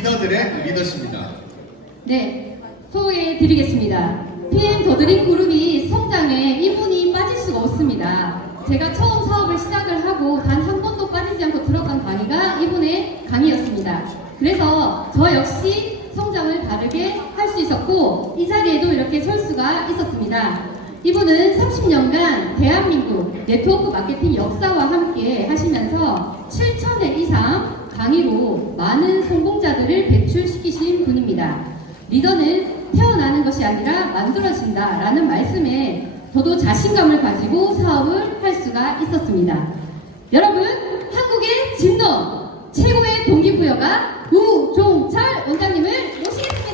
리더들의 리더십니다. 네, 소개해드리겠습니다. PM 더드림 그룹이 성장에 이분이 빠질 수가 없습니다. 제가 처음 사업을 시작을 하고 단 한 번도 빠지지 않고 들어간 강의가 이분의 강의였습니다. 그래서 저 역시 성장을 다르게 할 수 있었고 이 자리에도 이렇게 설 수가 있었습니다. 이분은 30년간 대한민국 네트워크 마케팅 역사와 함께 하시면서 7,000회 이상 강의로 많은 성공자들을 배출시키신 분입니다. 리더는 태어나는 것이 아니라 만들어진다 라는 말씀에 저도 자신감을 가지고 사업을 할 수가 있었습니다. 여러분, 한국의 진동 최고의 동기부여가 우종철 원장님을 모시겠습니다.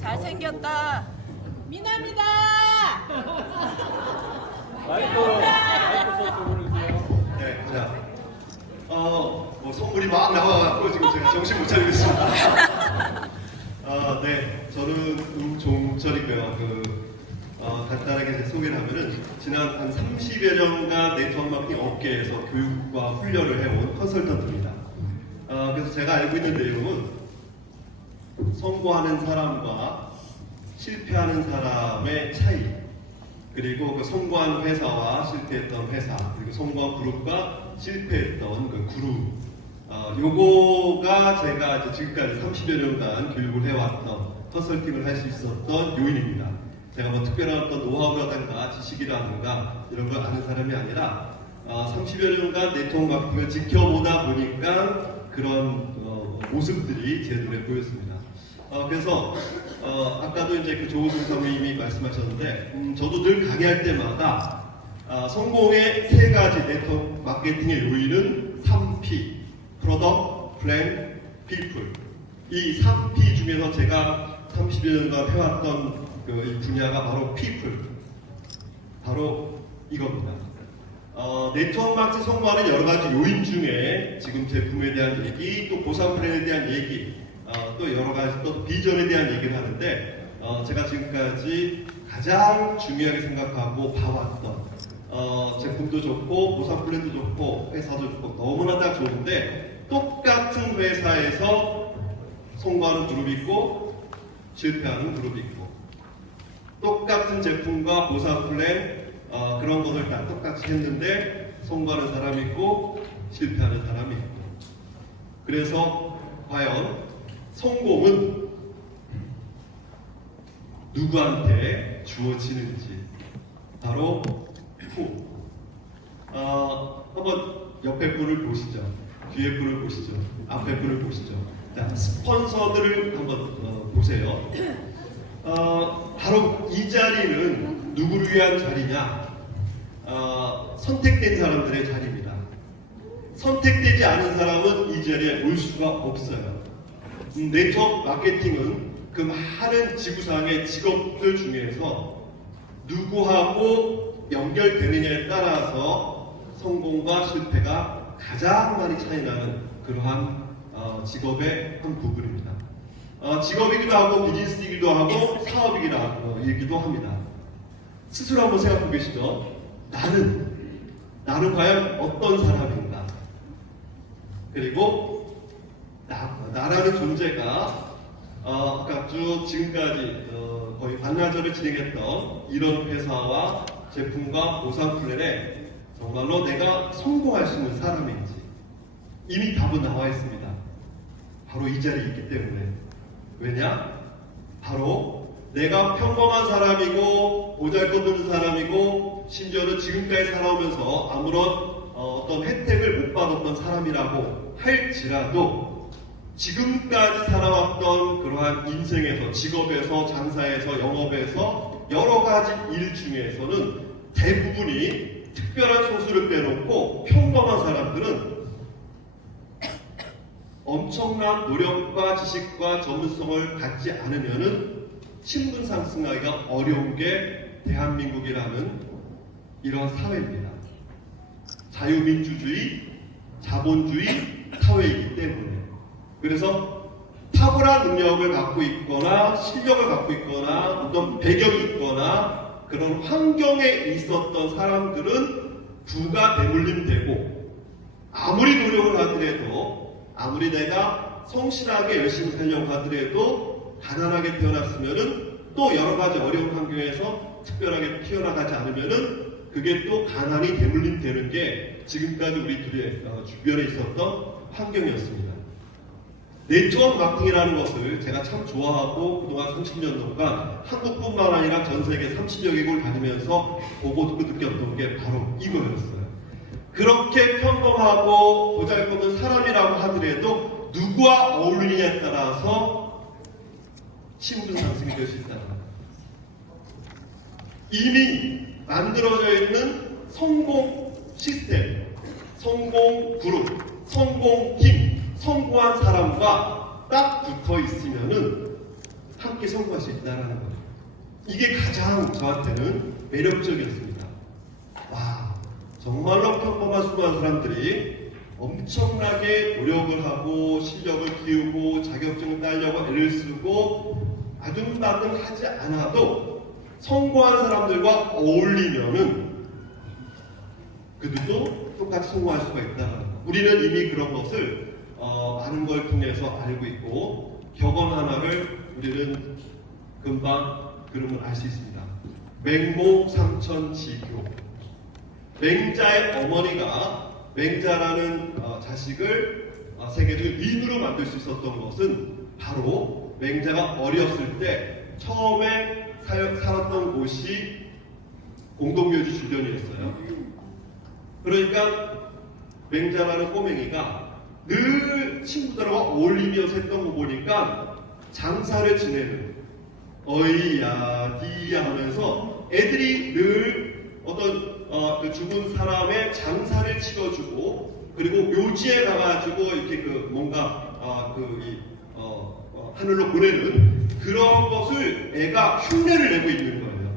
잘생겼다. 미남이다. 네, 자, 뭐 선물이 막 나와갖고 지금 제가 정신 못 차리고 있습니다. 네, 저는 우종철이고요. 간단하게 제 소개를 하면은 지난 한 30여 년간 네트워크 마케팅 업계에서 교육과 훈련을 해온 컨설턴트입니다. 그래서 제가 알고 있는 내용은 성공하는 사람과 실패하는 사람의 차이, 그리고 그 성공한 회사와 실패했던 회사, 그리고 성공한 그룹과 실패했던 그 그룹, 요거가 제가 이제 지금까지 30여 년간 교육을 해왔던 컨설팅을 할 수 있었던 요인입니다. 제가 뭐 특별한 어떤 노하우라든가 지식이라든가 이런 걸 아는 사람이 아니라 30여 년간 네트워크 마케팅을 지켜보다 보니까 그런 모습들이 제 눈에 보였습니다. 그래서 아까도 이제 그 조우승 선생님이 말씀하셨는데 저도 늘 강의할 때마다 성공의 세 가지 네트워크 마케팅의 요인은 3P, 프로덕트, 플랜, 피플. 이 3P 중에서 제가 30여 년간 해왔던 이 분야가 바로 피플, 바로 이겁니다. 네트워크 마케팅 성공하는 여러 가지 요인 중에 지금 제품에 대한 얘기, 또 보상 플랜에 대한 얘기, 또 여러 가지 또 비전에 대한 얘기를 하는데 제가 지금까지 가장 중요하게 생각하고 봐왔던 제품도 좋고 보상 플랜도 좋고 회사도 좋고 너무나 다 좋은데 똑같은 회사에서 성공하는 그룹이 있고 실패하는 그룹이 있고 똑같은 제품과 보상 플랜 그런 것을 다 똑같이 했는데 성공하는 사람이 있고 실패하는 사람이 있고 그래서 과연 성공은 누구한테 주어지는지 바로 한번 옆에 분을 보시죠. 뒤에 분을 보시죠. 앞에 분을 보시죠. 자, 스폰서들을 한번 보세요. 바로 이 자리는 누구를 위한 자리냐? 선택된 사람들의 자리입니다. 선택되지 않은 사람은 이 자리에 올 수가 없어요. 네트워크 마케팅은 그 많은 지구상의 직업들 중에서 누구하고 연결되느냐에 따라서 성공과 실패가 가장 많이 차이나는 그러한 직업의 한 부분입니다. 직업이기도 하고 비즈니스이기도 하고 사업이기도 합니다. 스스로 한번 생각해 보시죠. 나는 과연 어떤 사람인가? 그리고 나라는 존재가 아까 쭉 지금까지 거의 반나절을 진행했던 이런 회사와 제품과 보상 플랜에 정말로 내가 성공할 수 있는 사람인지 이미 답은 나와 있습니다. 바로 이 자리에 있기 때문에. 왜냐? 바로 내가 평범한 사람이고 보잘것없는 사람이고 심지어는 지금까지 살아오면서 아무런 어떤 혜택을 못 받았던 사람이라고 할지라도 지금까지 살아왔던 그러한 인생에서 직업에서 장사에서 영업에서 여러 가지 일 중에서는 대부분이 특별한 소수를 빼놓고 평범한 사람들은 엄청난 노력과 지식과 전문성을 갖지 않으면은 신분 상승하기가 어려운 게 대한민국이라는 이런 사회입니다. 자유민주주의, 자본주의, 사회이기 때문에. 그래서 탁월한 능력을 갖고 있거나 실력을 갖고 있거나 어떤 배경이 있거나 그런 환경에 있었던 사람들은 부가 대물림되고, 아무리 노력을 하더라도, 아무리 내가 성실하게 열심히 살려고 하더라도 가난하게 태어났으면은 또 여러 가지 어려운 환경에서 특별하게 튀어나가지 않으면은 그게 또 가난이 대물림되는 게 지금까지 우리 둘의 주변에 있었던 환경이었습니다. 네트워크 마케팅이라는 것을 제가 참 좋아하고 그동안 30년 동안 한국뿐만 아니라 전 세계 30여 개국을 다니면서 보고 듣고 느꼈던 게 바로 이거였어요. 그렇게 평범하고 보잘것없는 사람이라고 하더라도 누구와 어울리느냐에 따라서 신분 상승이 될 수 있다는 거예요. 이미 만들어져 있는 성공 시스템, 성공 그룹, 성공 팀, 성공한 사람과 딱 붙어 있으면은 함께 성공할 수 있다는 거예요. 이게 가장 저한테는 매력적이었습니다. 와, 정말로 평범한 수많은 사람들이 엄청나게 노력을 하고 실력을 키우고 자격증을 따려고 애를 쓰고 아둥바둥 하지 않아도 성공한 사람들과 어울리면은 그들도 똑같이 성공할 수가 있다는 거예요. 우리는 이미 그런 것을 많은 걸 통해서 알고 있고 격언 하나를 우리는 금방 그러면 알 수 있습니다. 맹모상천지교. 맹자의 어머니가 맹자라는 자식을 세계를 민으로 만들 수 있었던 것은 바로 맹자가 어렸을 때 처음에 살았던 곳이 공동묘지 주변이었어요. 그러니까 맹자라는 꼬맹이가 늘 친구들과 어울리면서 했던 거 보니까 장사를 지내는 어이야 니야 하면서 애들이 늘 어떤 그 죽은 사람의 장사를 치러주고 그리고 묘지에 가가지고 이렇게 그 뭔가 하늘로 보내는 그런 것을 애가 흉내를 내고 있는 거예요.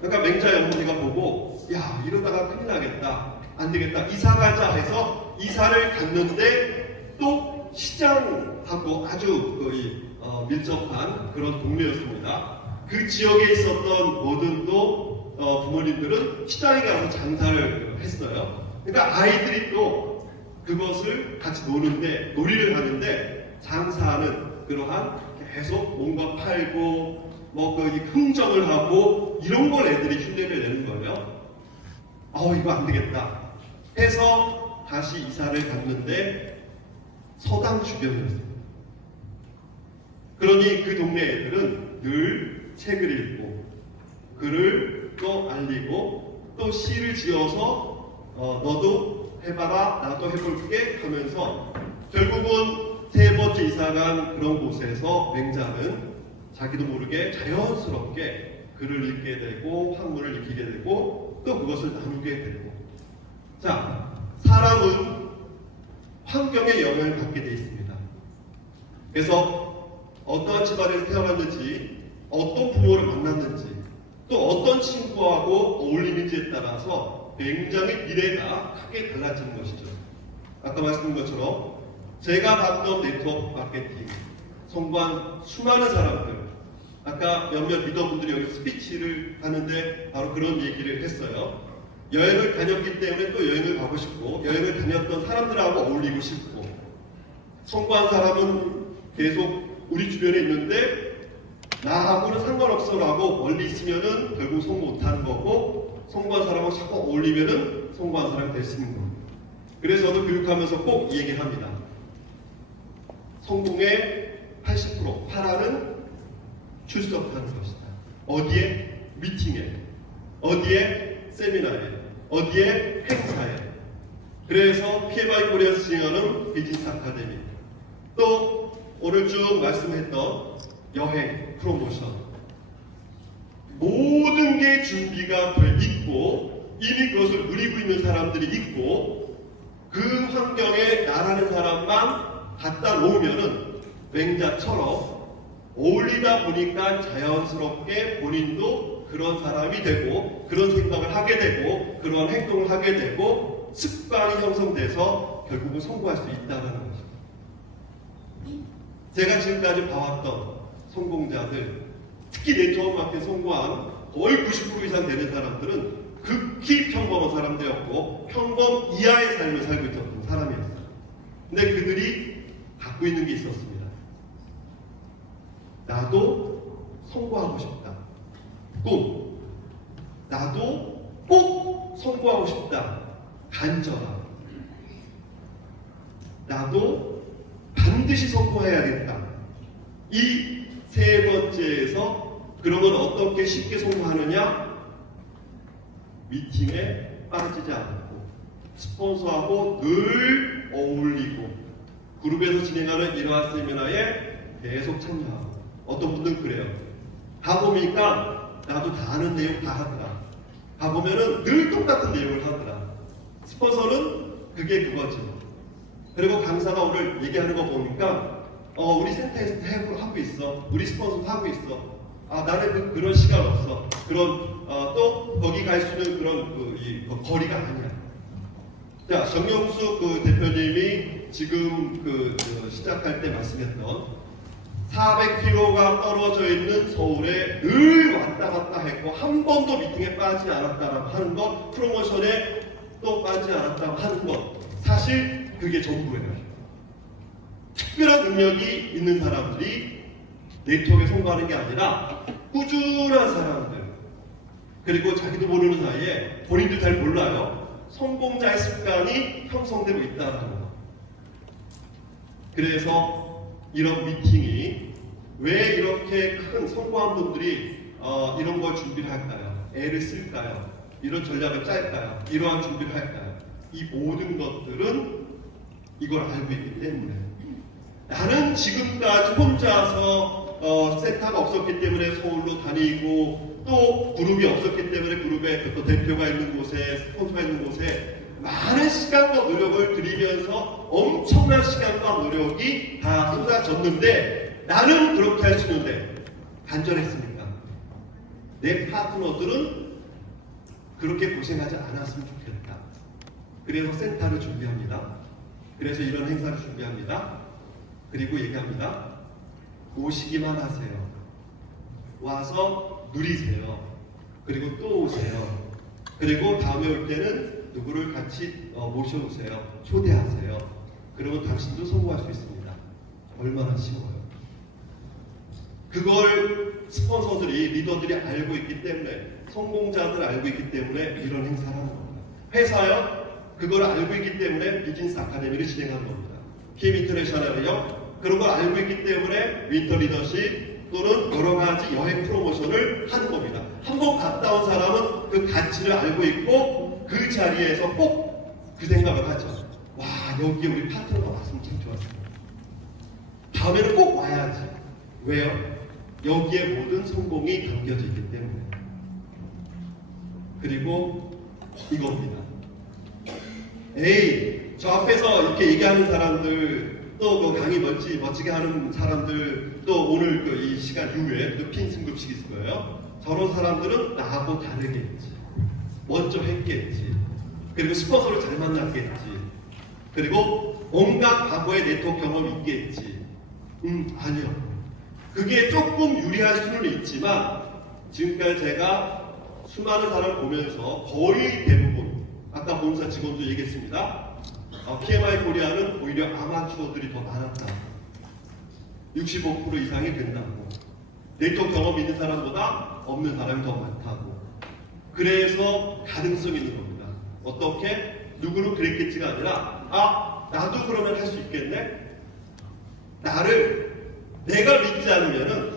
그러니까 맹자의 어머니가 보고 야 이러다가 큰일 나겠다, 안 되겠다, 이사 가자 해서 이사를 갔는데 또 시장하고 아주 거의 밀접한 그런 동네였습니다. 그 지역에 있었던 모든 또 부모님들은 시장에 가서 장사를 했어요. 그러니까 아이들이 또 그것을 같이 놀이를 하는데 장사하는 그러한 계속 뭔가 팔고 흥정을 하고 이런 걸 애들이 흉내를 내는 거예요. 이거 안 되겠다 해서 다시 이사를 갔는데 서당 주변이었어요. 그러니 그 동네 애들은 늘 책을 읽고 글을 또 알리고 또 시를 지어서 너도 해봐라 나도 해볼게 하면서 결국은 세 번째 이사간 그런 곳에서 맹자는 자기도 모르게 자연스럽게 글을 읽게 되고 학문을 익히게 되고 또 그것을 나누게 되고. 자, 사람은 환경에 영향을 받게 되어 있습니다. 그래서 어떠한 집안에서 태어났는지 어떤 부모를 만났는지 또 어떤 친구하고 어울리는지에 따라서 굉장히 미래가 크게 달라지는 것이죠. 아까 말씀드린 것처럼 제가 봤던 네트워크 마케팅 성공한 수많은 사람들, 아까 몇몇 리더분들이 여기 스피치를 하는데 바로 그런 얘기를 했어요. 여행을 다녔기 때문에 또 여행을 가고 싶고 여행을 다녔던 사람들하고 어울리고 싶고 성공한 사람은 계속 우리 주변에 있는데 나하고는 상관없어 라고 멀리 있으면은 결국 성공 못하는 거고 성공한 사람하고 자꾸 어울리면은 성공한 사람이 될 수 있는 겁니다. 그래서 저도 교육하면서 꼭 이 얘기를 합니다. 성공의 80%, 8화는 출석하는 것이다. 어디에? 미팅에, 어디에? 세미나에, 어디에? 행사에. 그래서 PMI 코리아에서 진행하는 비즈니스 아카데미, 또 오늘 쭉 말씀했던 여행, 프로모션, 모든 게 준비가 돼 있고 이미 그것을 누리고 있는 사람들이 있고 그 환경에 나라는 사람만 갖다 놓으면은 맹자처럼 어울리다 보니까 자연스럽게 본인도 그런 사람이 되고 그런 생각을 하게 되고 그런 행동을 하게 되고 습관이 형성돼서 결국은 성공할 수 있다는 것입니다. 제가 지금까지 봐왔던 성공자들, 특히 네트워크 마켓 성공한 거의 90% 이상 되는 사람들은 극히 평범한 사람들이었고 평범 이하의 삶을 살고 있었던 사람이었어요. 근데 그들이 갖고 있는 게 있었습니다. 나도 성공하고 싶다. 꿈. 나도 꼭 성공하고 싶다. 간절함. 나도 반드시 성공해야겠다. 이 세 번째에서 그러면 어떻게 쉽게 성공하느냐? 미팅에 빠지지 않고 스폰서하고 늘 어울리고 그룹에서 진행하는 이러한 세미나에 계속 참여하고 어떤 분들은 그래요. 가보니까 나도 다 아는 내용 다 하더라. 가보면은 늘 똑같은 내용을 하더라. 스폰서는 그게 그거지. 그리고 강사가 오늘 얘기하는 거 보니까 우리 센터에서 하고 있어. 우리 스폰서도 하고 있어. 나는 그런 시간 없어. 그런 또 거기 갈 수 있는 그런 거리가 아니야. 자, 정영수 대표님이 지금 시작할 때 말씀했던 400km가 떨어져 있는 서울에 늘 왔다 갔다 했고 한 번도 미팅에 빠지지 않았다라고 하는 것, 프로모션에 또 빠지지 않았다고 하는 것, 사실 그게 전부예요. 특별한 능력이 있는 사람들이 네트워크에 성공하는 게 아니라 꾸준한 사람들, 그리고 자기도 모르는 사이에 본인도 잘 몰라요. 성공자의 습관이 형성되고 있다는 거. 그래서 이런 미팅이 왜 이렇게 큰 성공한 분들이 이런 걸 준비를 할까요? 애를 쓸까요? 이런 전략을 짤까요? 이러한 준비를 할까요? 이 모든 것들은 이걸 알고 있기 때문에 나는 지금까지 혼자서 센터가 없었기 때문에 서울로 다니고 또 그룹이 없었기 때문에 그룹에 또 대표가 있는 곳에 스폰서가 있는 곳에 많은 시간과 노력을 들이면서 엄청난 시간과 노력이 다 쏟아졌는데 나는 그렇게 할 수 있는데 간절했습니까? 내 파트너들은 그렇게 고생하지 않았으면 좋겠다. 그래서 센터를 준비합니다. 그래서 이런 행사를 준비합니다. 그리고 얘기합니다. 오시기만 하세요. 와서 누리세요. 그리고 또 오세요. 그리고 다음에 올 때는 누구를 같이 모셔오세요. 초대하세요. 그러면 당신도 성공할 수 있습니다. 얼마나 쉬워요. 그걸 스폰서들이, 리더들이 알고 있기 때문에, 성공자들 알고 있기 때문에 이런 행사를 하는 겁니다. 회사요? 그걸 알고 있기 때문에 비즈니스 아카데미를 진행하는 겁니다. PM 인터내셔널이요? 그런 걸 알고 있기 때문에 윈터 리더십 또는 여러 가지 여행 프로모션을 하는 겁니다. 한 번 갔다 온 사람은 그 가치를 알고 있고 그 자리에서 꼭 그 생각을 하죠. 와, 여기에 우리 파트너가 왔으면 참 좋았을 거야. 다음에는 꼭 와야지. 왜요? 여기에 모든 성공이 담겨져 있기 때문에. 그리고 이겁니다. 에이, 저 앞에서 이렇게 얘기하는 사람들, 또 강의 멋지게 하는 사람들, 또 오늘 이 시간 이후에 또 핀 승급식 있을 거예요. 저런 사람들은 나하고 다르겠지. 먼저 했겠지. 그리고 스폰서를 잘 만났겠지. 그리고 온갖 과거의 네트워크 경험이 있겠지. 아니요. 그게 조금 유리할 수는 있지만 지금까지 제가 수많은 사람을 보면서 거의 대부분, 아까 본사 직원도 얘기했습니다. PMI 코리아는 오히려 아마추어들이 더 많았다. 65% 이상이 된다고. 네트워크 경험 있는 사람보다 없는 사람이 더 많다고. 그래서 가능성이 있는 겁니다. 어떻게? 누구는 그랬겠지가 아니라 나도 그러면 할 수 있겠네? 내가 믿지 않으면은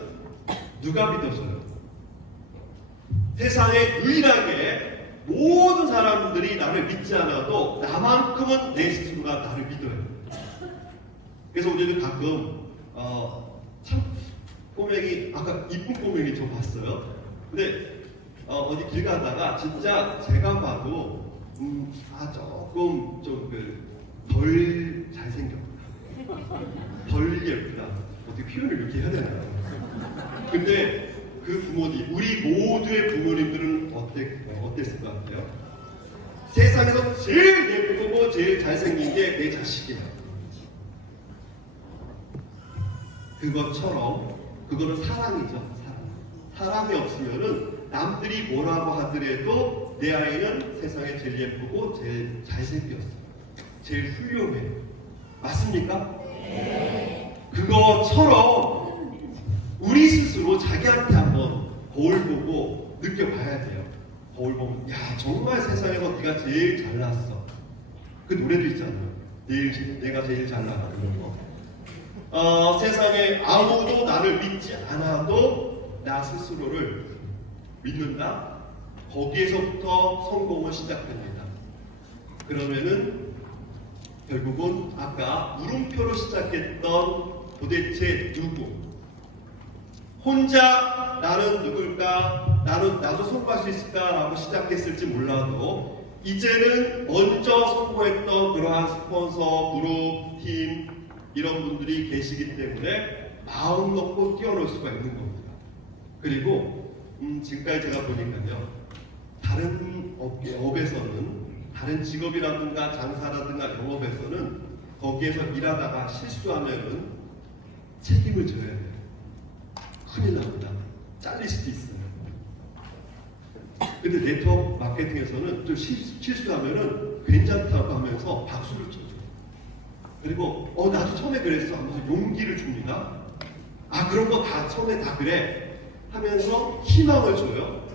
누가 믿어줘요? 세상에 유일하게 모든 사람들이 나를 믿지 않아도 나만큼은 내 스스로가 나를 믿어요. 그래서 우리는 가끔 참 꼬맹이, 아까 이쁜 꼬맹이 좀 봤어요. 근데 어디 길 가다가 진짜 제가 봐도 조금 좀 덜 잘생겼다, 덜 예쁘다, 어떻게 표현을 이렇게 해야 되나요? 근데 그 부모님, 우리 모두의 부모님들은 어땠을 것 같아요? 세상에서 제일 예쁘고 제일 잘생긴 게 내 자식이야. 그것처럼 그거는 사랑이죠. 사랑이 없으면은 남들이 뭐라고 하더라도 내 아이는 세상에 제일 예쁘고 제일 잘생겼어. 제일 훌륭해. 맞습니까? 그것처럼 우리 스스로 자기한테 한번 거울 보고 느껴봐야 돼요. 거울 보면 야 정말 세상에서 네가 제일 잘났어. 그 노래도 있잖아요. 내가 제일 잘나가 이런 거. 세상에 아무도 나를 믿지 않아도 나 스스로를 믿는다. 거기에서부터 성공은 시작됩니다. 그러면은 결국은 아까 물음표로 시작했던 도대체 누구? 혼자 나는 누굴까? 나도 성공할 수 있을까라고 시작했을지 몰라도 이제는 먼저 성공했던 그러한 스폰서, 그룹, 팀 이런 분들이 계시기 때문에 마음 놓고 뛰어놀 수가 있는 겁니다. 그리고 지금까지 제가 보니까요. 다른 업에서는 다른 직업이라든가 장사라든가 영업에서는 거기에서 일하다가 실수하면은 책임을 져야 돼요. 큰일 납니다. 잘릴 수도 있어요. 근데 네트워크 마케팅에서는 좀 실수하면은 괜찮다고 하면서 박수를 쳐줘요. 그리고 나도 처음에 그랬어 하면서 용기를 줍니다. 아 그런 거 다 처음에 다 그래 하면서 희망을 줘요.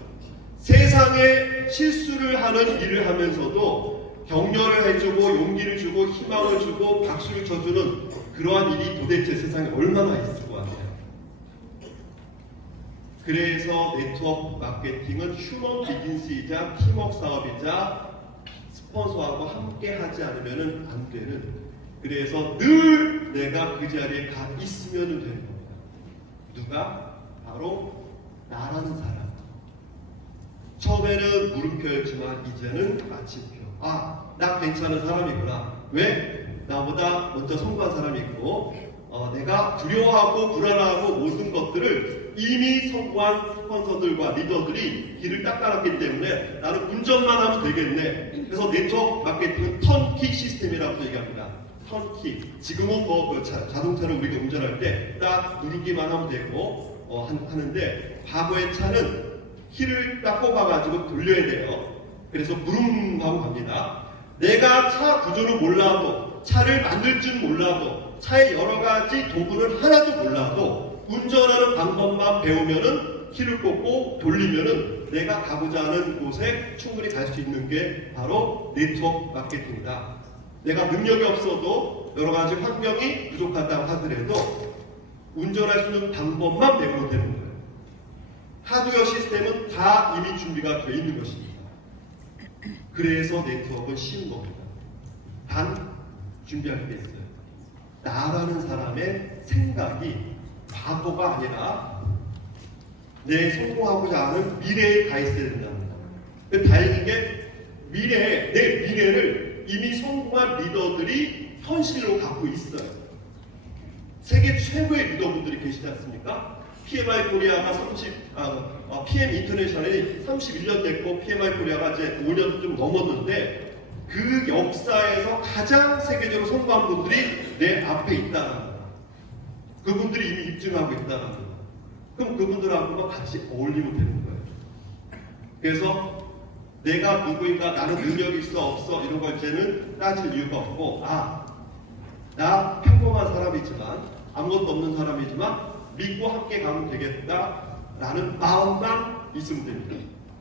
세상에 실수를 하는 일을 하면서도 격려를 해주고 용기를 주고 희망을 주고 박수를 쳐주는 그러한 일이 도대체 세상에 얼마나 있을 것 같아요. 그래서 네트워크 마케팅은 휴먼 비즈니스이자 팀워크 사업이자 스폰서하고 함께 하지 않으면 안 되는, 그래서 늘 내가 그 자리에 가 있으면 되는 겁니다. 누가? 바로 나라는 사람. 처음에는 물음표였지만 이제는 마침표. 아, 나 괜찮은 사람이구나. 왜? 나보다 먼저 성공한 사람이 있고 내가 두려워하고 불안하고 모든 것들을 이미 성공한 스폰서들과 리더들이 길을 닦아놨기 때문에 나는 운전만 하면 되겠네. 그래서 네트워크 마케팅은 턴키 시스템이라고 얘기합니다. 턴키. 지금은 뭐 자동차를 우리가 운전할 때 딱 누르기만 하면 되고 하는데 과거의 차는 키를 딱 꼽아가지고 돌려야 돼요. 그래서 부릉 하고 갑니다. 내가 차 구조를 몰라도 차를 만들 줄 몰라도 차의 여러 가지 도구를 하나도 몰라도 운전하는 방법만 배우면은 키를 꽂고 돌리면은 내가 가고자 하는 곳에 충분히 갈 수 있는 게 바로 네트워크 마케팅이다. 내가 능력이 없어도 여러 가지 환경이 부족하다고 하더라도 운전할 수 있는 방법만 배우면 되는 거예요. 하드웨어 시스템은 다 이미 준비가 되어 있는 것입니다. 그래서 네트워크는 쉬운 겁니다. 단 준비할 게 있어요. 나라는 사람의 생각이 과거가 아니라 내 성공하고자 하는 미래에 가 있어야 된다는 거예요. 다행인 게 내 미래를 이미 성공한 리더들이 현실로 갖고 있어요. 세계 최고의 리더분들이 계시지 않습니까? PMI 코리아가 PM 인터내셔널이 31년 됐고 PMI 코리아가 이제 5년 좀 넘었는데 그 역사에서 가장 세계적으로 성공한 분들이 내 앞에 있다는 거예요. 그분들이 이미 입증하고 있다는 거예요. 그럼 그분들하고 같이 어울리면 되는 거예요. 그래서 내가 누구인가, 나는 능력이 있어 없어 이런 걸 이제는 따질 이유가 없고, 나 평범한 사람이지만 아무것도 없는 사람이지만 믿고 함께 가면 되겠다라는 마음만 있으면 됩니다.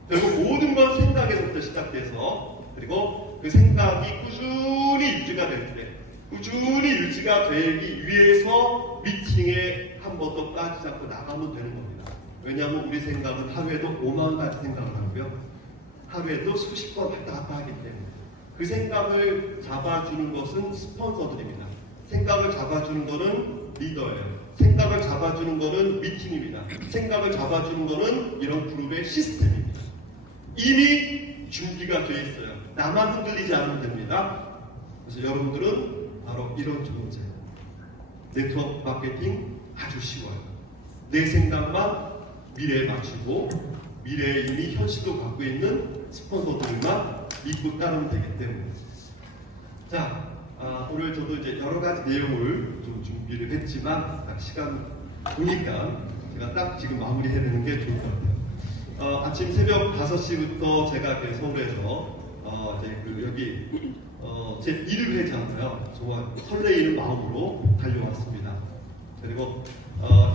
결국 모든 건 생각에서부터 시작돼서, 그리고 그 생각이 꾸준히 유지가 될 때, 꾸준히 유지가 되기 위해서 미팅에 한 번도 빠지지 않고 나가면 되는 겁니다. 왜냐하면 우리 생각은 하루에도 5만 가지 생각을 하고요. 하루에도 수십 번 왔다 갔다 하기 때문에 그 생각을 잡아주는 것은 스폰서들입니다. 생각을 잡아주는 것은 리더예요. 생각을 잡아주는 것은 미팅입니다. 생각을 잡아주는 것은 이런 그룹의 시스템입니다. 이미 준비가 되어 있어요. 나만 흔들리지 않으면 됩니다. 그래서 여러분들은 바로 이런 존재. 네트워크 마케팅 아주 쉬워요. 내 생각만 미래에 맞추고 미래에 이미 현실도 갖고 있는 스폰서들과 믿고 따르면 되기 때문에. 자, 오늘 저도 이제 여러 가지 내용을 좀 준비를 했지만 딱 시간 보니까 제가 딱 지금 마무리해야 되는 게 좋을 것 같아요. 아침 새벽 5시부터 제가 서울에서 이제 여기 제 1회잖아요. 정말 설레이는 마음으로 달려왔습니다. 그리고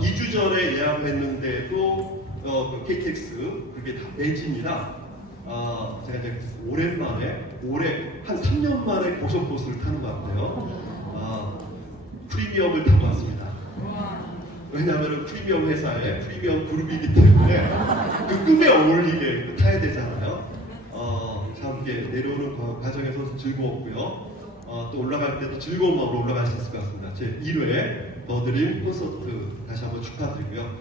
2주 전에 예약했는데도 KTX 그게 다 매진이라 제가 이제 오랜만에 올해 한 3년 만에 고속버스를 타는 것 같아요. 프리미엄을 타고 왔습니다. 왜냐하면 프리미엄 회사의 프리미엄 그룹이기 때문에 그 꿈에 어울리게 타야 되잖아요. 참 이렇게 내려오는 과정에서 즐거웠고요. 또 올라갈 때도 즐거운 마음으로 올라갈 수 있을 것 같습니다. 제 1회 더드림 콘서트 다시 한번 축하드리고요.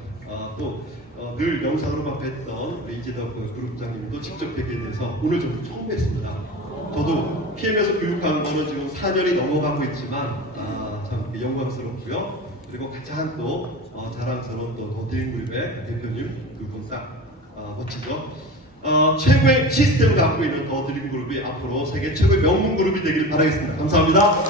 또 늘 영상으로만 뵀던 이재덕 그룹장님도 직접 뵙게 돼서 오늘 좀 처음 뵙습니다. 저도 PM에서 교육한 거는 지금 4년이 넘어가고 있지만 참 영광스럽고요. 그리고 가장 또 자랑스러운 또 더드림 그룹의 대표님 그분 딱 멋지죠. 최고의 시스템을 갖고 있는 더드림 그룹이 앞으로 세계 최고의 명문 그룹이 되길 바라겠습니다. 감사합니다.